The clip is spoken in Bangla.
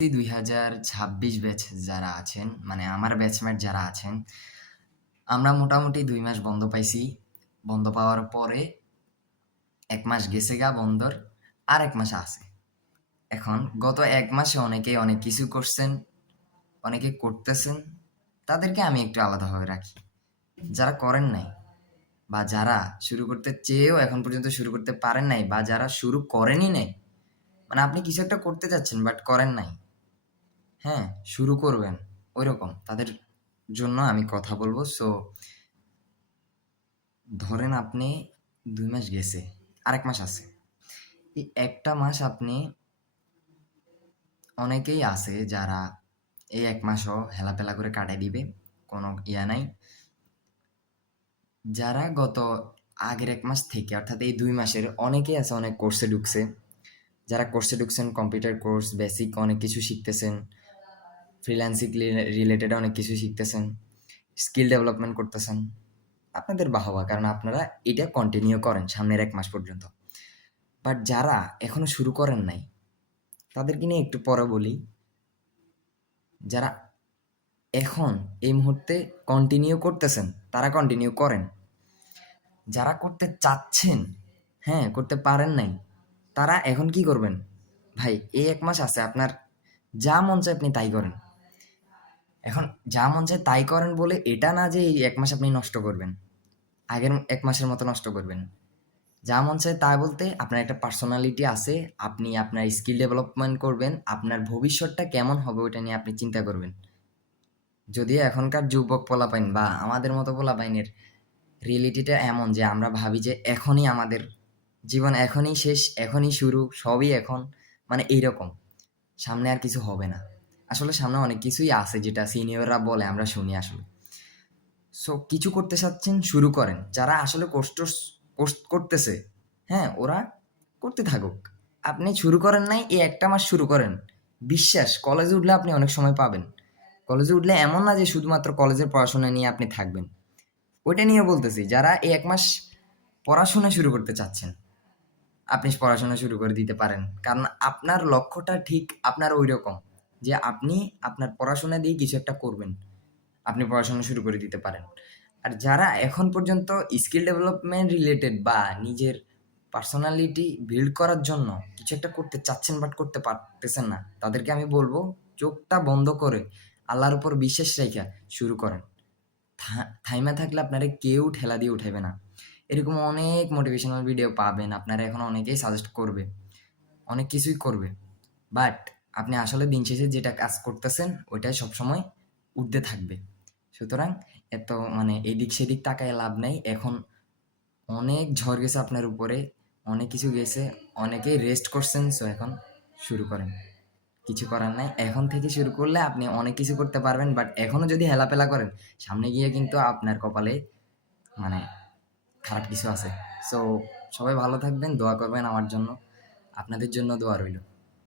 2026 ব্যাচ যারা আছেন, মানে আমার ব্যাচমেট যারা আছেন, আমরা মোটামুটি ২ মাস বন্ধ পাইছি। বন্ধ পাওয়ার পরে ১ মাস গেছে গা বন্ধর, আর ১ মাস আছে। এখন গত ১ মাসে অনেকেই অনেক কিছু করছেন, অনেকে করতেছেন। তাদেরকে আমি একটু আলাদাভাবে রাখি। যারা করেন নাই বা যারা শুরু করতে চেয়েও এখন পর্যন্ত শুরু করতে পারেন নাই বা যারা শুরু করেনই নাই, মানে আপনি কিছু একটা করতে চাচ্ছেন বাট করেন নাই। হ্যাঁ, শুরু করবেন ঐরকম তাদের জন্য আমি কথা বলবো। সো ধরেন আপনি ২ মাস গেছে, আরেক মাস আছে। এই একটা মাস আপনি অনেকেই আছে যারা এই ১ মাসও হেলাফেলা করে কাটায় দিবে, কোনো ইয়া নাই। যারা গত আগের ১ মাস থেকে অর্থাৎ এই ২ মাসের অনেকেই আছে অনেক কোর্সে ঢুকছে। যারা কোর্সে ঢুকছেন কম্পিউটার কোর্স, বেসিক অনেক কিছু শিখতেছেন, ফ্রিল্যান্সিং রিলেটেড অনেক কিছু শিখতেছেন, স্কিল ডেভেলপমেন্ট করতেছেন। আপনাদের বাহবা, কারণ আপনারা এটা কন্টিনিউ করেন সামনের ১ মাস পর্যন্ত। বাট যারা এখনো শুরু করেন নাই, তাদেরকে নিয়ে একটু পরে বলি। যারা এখন এই মুহূর্তে কন্টিনিউ করতেছেন, তারা কন্টিনিউ করেন। যারা করতে চাচ্ছেন, হ্যাঁ, করতে পারেন নাই, তারা এখন কি করবেন? ভাই, এই ১ মাস আছে, আপনার যা মন চায় আপনি তাই করেন। এখন যা মন চায় তাই করেন বলে এটা না যে এই ১ মাস আপনি নষ্ট করবেন। আগের ১ মাসের মতো নষ্ট করবেন। যা মন চায় তা বলতে আপনার একটা পার্সোনালিটি আছে, আপনি আপনার স্কিল ডেভেলপমেন্ট করবেন, আপনার ভবিষ্যৎটা কেমন হবে ওইটা নিয়ে আপনি চিন্তা করবেন। যদিও এখনকার যুবক পোলাপাইন বা আমাদের মতো পোলাপাইনের রিয়েলিটিটা এমন যে আমরা ভাবি যে এখনই আমাদের জীবন, এখনই শেষ, এখনই শুরু, সবই এখন, মানে এইরকম। সামনে আর কিছু হবে না। আসলে সামনে অনেক কিছুই আছে যেটা সিনিয়ররা বলে আমরা শুনি আসলে। সো কিছু করতে চাচ্ছেন, শুরু করেন। যারা আসলে কোর্স করতেছে, হ্যাঁ, ওরা করতে থাকুক। আপনি শুরু করেন নাই, এই একটা মাস শুরু করেন। বিশ্বাস, কলেজে উঠলে আপনি অনেক সময় পাবেন। কলেজে উঠলে এমন না যে শুধুমাত্র কলেজের পড়াশোনা নিয়ে আপনি থাকবেন। ওইটা নিয়ে বলতেছি, যারা এই ১ মাস পড়াশোনা শুরু করতে চাচ্ছেন, আপনি পড়াশোনা শুরু করে দিতে পারেন। কারণ আপনার লক্ষ্যটা ঠিক আপনার ঐরকম যে আপনি আপনার পড়াশোনা দিয়ে কিছু একটা করবেন। আপনি পড়াশোনা শুরু করে দিতে পারেন। আর যারা এখন পর্যন্ত স্কিল ডেভেলপমেন্ট রিলেটেড বা নিজের পার্সোনালিটি বিল্ড করার জন্য কিছু একটা করতে চাচ্ছেন বাট করতে পারতেছেন না, তাদেরকে আমি বলবো চোখটা বন্ধ করে আল্লাহর উপর বিশ্বাস রাইখা শুরু করেন। থাইমা থাকলে আপনারে কেউ ঠেলা দিয়ে উঠাইবে না। এরকম অনেক মোটিভেশনাল ভিডিও পাবেন, আপনারা এখন অনেকেই সাজেস্ট করবে, অনেক কিছুই করবে। বাট আপনি আসলে দিন শেষে যেটা কাজ করতেছেন ওইটাই সবসময় ঊর্ধ্বে থাকবে। সুতরাং এত মানে এদিক সেদিক তাকায় লাভ নাই। এখন অনেক ঝড় গেছে আপনার উপরে, অনেক কিছু গেছে, অনেকেই রেস্ট করছেন। সো এখন শুরু করেন। কিছু করার নাই। এখন থেকে শুরু করলে আপনি অনেক কিছু করতে পারবেন। বাট এখনো যদি হেলাফেলা করেন, সামনে গিয়ে কিন্তু আপনার কপালে মানে খারাপ কিছু আছে। সো সবাই ভালো থাকবেন, দোয়া করবেন আমার জন্য। আপনাদের জন্য দোয়া রইল।